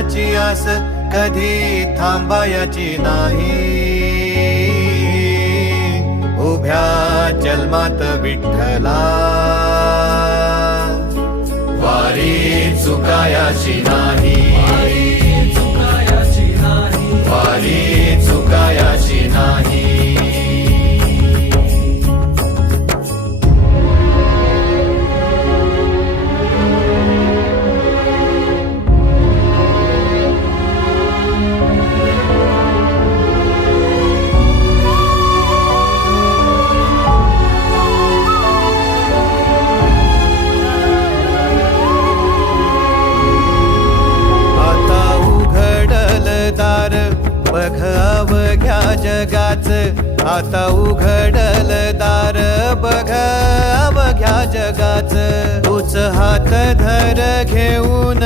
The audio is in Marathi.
देवाची आस कधी थांबायची नाही. उभ्या जन्मात विठ्ठला वारी चुकायाची नाही. वारी चुकायाची नाही. बघ अवघ्या जगाच, आता उघडल दार बघ अवघ्या जगाच. तूच हात धर घेऊन